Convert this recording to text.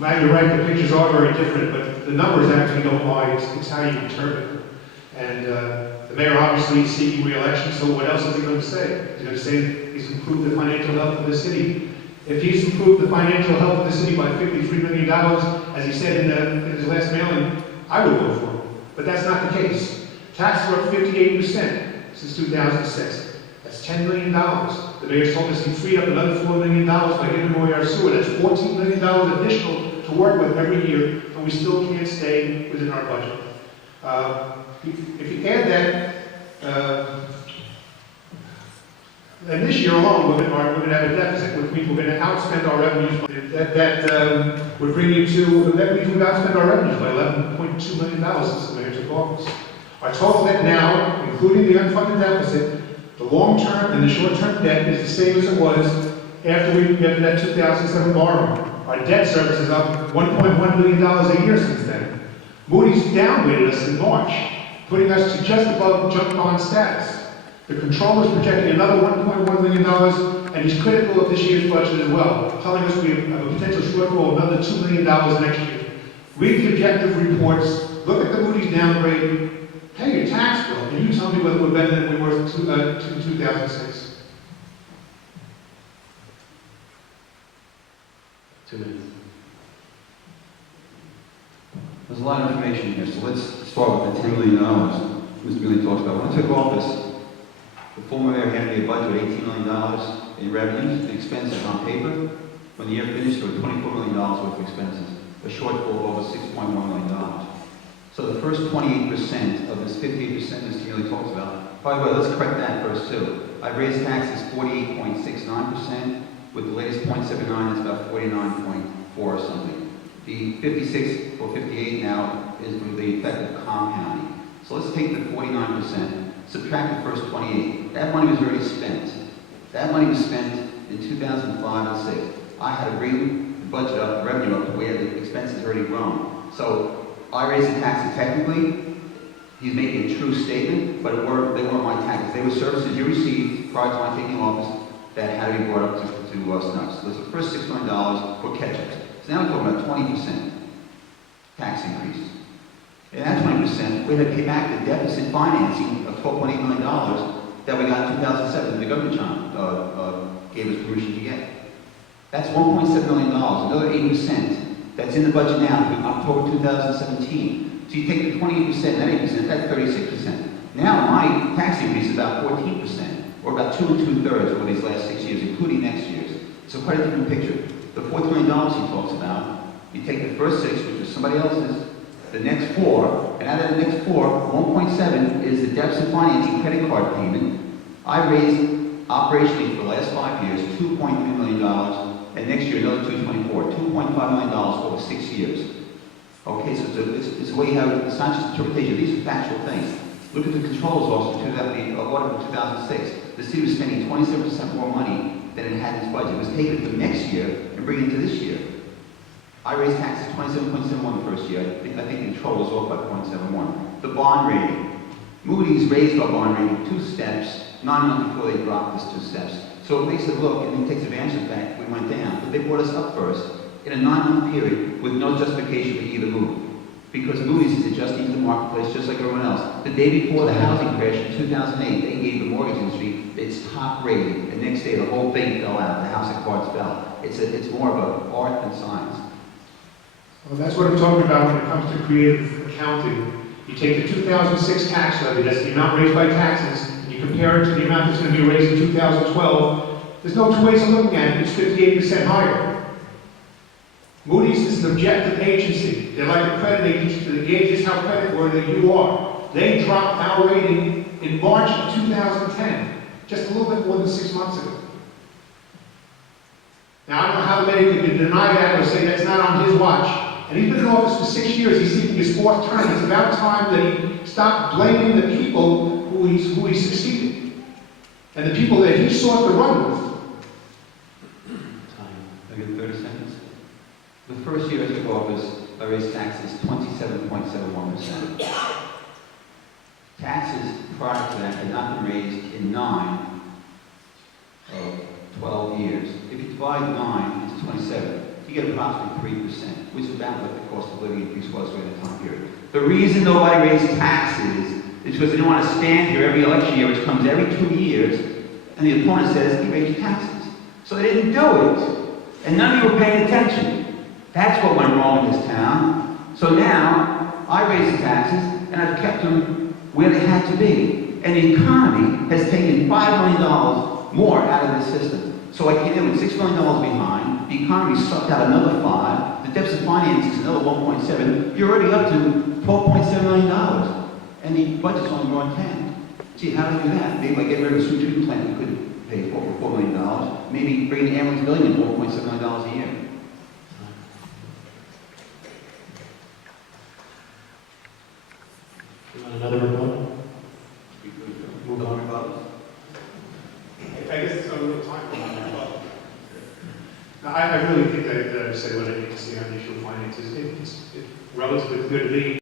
Well, you're right, the pictures are very different, but the numbers actually don't lie. It's how you interpret. And the mayor obviously is seeking re-election, so what else is he going to say? He's going to say he's improved the financial health of the city. If he's improved the financial health of the city by $53 million, as he said in his last mailing, I would vote for him. But that's not the case. Taxes are up 58% since 2006. That's $10 million. The mayor's told us he freed up another $4 million by giving away our sewer. That's $14 million additional to work with every year, and we still can't stay within our budget. If you add that, and this year alone, we're going to have a deficit, which means we're going to outspend our revenues. That would bring you to, that means we've outspent our revenues by $11.2 million since the mayor took office. Our total debt now, including the unfunded deficit, the long-term and the short-term debt is the same as it was after that 2007 borrowing. Our debt service is up $1.1 billion a year since then. Moody's downgraded us in March, putting us to just above junk bond status. The controller is projecting another $1.1 million, and he's critical of this year's budget as well, telling us we have a potential shortfall of another $2 million next year. Read the objective reports, look at the Moody's downgrade, pay your tax bill, and you tell me whether we're better than we were in 2006. 2 minutes. There's a lot of information here, so let's start with the $10 million Mr. Mealy talks about. When I took office, the former mayor handed me a budget of $18 million in revenues and expenses on paper. When the year finished, there were $24 million worth of expenses, a shortfall of over $6.1 million. So the first 28% of this 58% Mr. Mealy talks about, by the way, let's correct that first too. I raised taxes 48.69%, with the latest 0.79, that's about 49.4 or something. The 56 or 58 now is with the effect of compounding. So let's take the 49%, subtract the first 28. That money was already spent. That money was spent in 2005 and 6. I had to bring the budget up, the revenue up to where the expenses had already grown. So I raised the taxes technically. He's making a true statement, but they weren't my taxes. They were services you received prior to my taking office that had to be brought up to snuff. So there's the first $6 million for catch-up. So now we're talking about 20% tax increase. And that 20%, we had to pay back the deficit financing of $12.8 million that we got in 2007 that the government gave us permission to get. That's $1.7 million, another 80% that's in the budget now through October 2017. So you take the 28%, that 8%, that's 36%. Now my tax increase is about 14%, or about 2 2/3 over these last 6 years, including next year's. So quite a different picture. The $4 million he talks about, you take the first 6, which is somebody else's, the next 4, and out of the next 4, 1.7 is the deficit financing credit card payment. I raised operationally for the last 5 years $2.3 million, and next year another $2.5 million over 6 years. Okay, so it's a way you have, it's not just interpretation, these are factual things. Look at the controls office in audit in 2006. The city was spending 27% more money than it had in its budget. It was taken from next year and bringing it to this year. I raised taxes 27.71 the first year. I think the control was off by 0.71. The bond rating. Moody's raised our bond rating 2 steps, 9 months before they dropped us 2 steps. So it makes it look, and it takes advantage of the fact we went down. But they brought us up first in a 9-month period with no justification for either move. Because Moody's is adjusting to the marketplace just like everyone else. The day before the housing crash in 2008, they gave the mortgage industry its top rating. The next day, the whole thing fell out. The house of cards fell. It's more of an art than science. Well, that's what I'm talking about when it comes to creative accounting. You take the 2006 tax levy, that's the amount raised by taxes, and you compare it to the amount that's going to be raised in 2012. There's no 2 ways of looking at it. It's 58% higher. Moody's is an objective agency. They're like a credit agency that gauges how creditworthy you are. They dropped our rating in March of 2010, just a little bit more than 6 months ago. Now, I don't know how the mayor could deny that or say that's not on his watch. And he's been in office for 6 years. He's seeking his 4th term. It's about time that he stopped blaming the people who he succeeded and the people that he sought to run with. I get 30 seconds. The first year I took office, I raised taxes 27.71%. Taxes prior to that had not been raised in 9 of 12 years. If you divide 9 into 27, you get approximately 3%, which is about what the cost of living increase was during the time period. The reason nobody raised taxes is because they didn't want to stand here every election year, which comes every 2 years, and the opponent says, you raise your taxes. So they didn't do it. And none of you were paying attention. That's what went wrong in this town. So now, I raised the taxes, and I've kept them where they had to be. And the economy has taken $5 million more out of the system. So I came in with $6 million behind, the economy sucked out another 5, the deficit finance is another 1.7, you're already up to $12.7 million. And the budget's only growing 10. Gee, how do we do that? Maybe by getting rid of the sewage treatment plant, we could pay for $4 million. Maybe bring the ambulance billing in $4.7 million a year. You want another report? Move on about I guess it's not a little time for that. Now, I really think that I say what I need to say on the issue of finances. It's relatively clear to me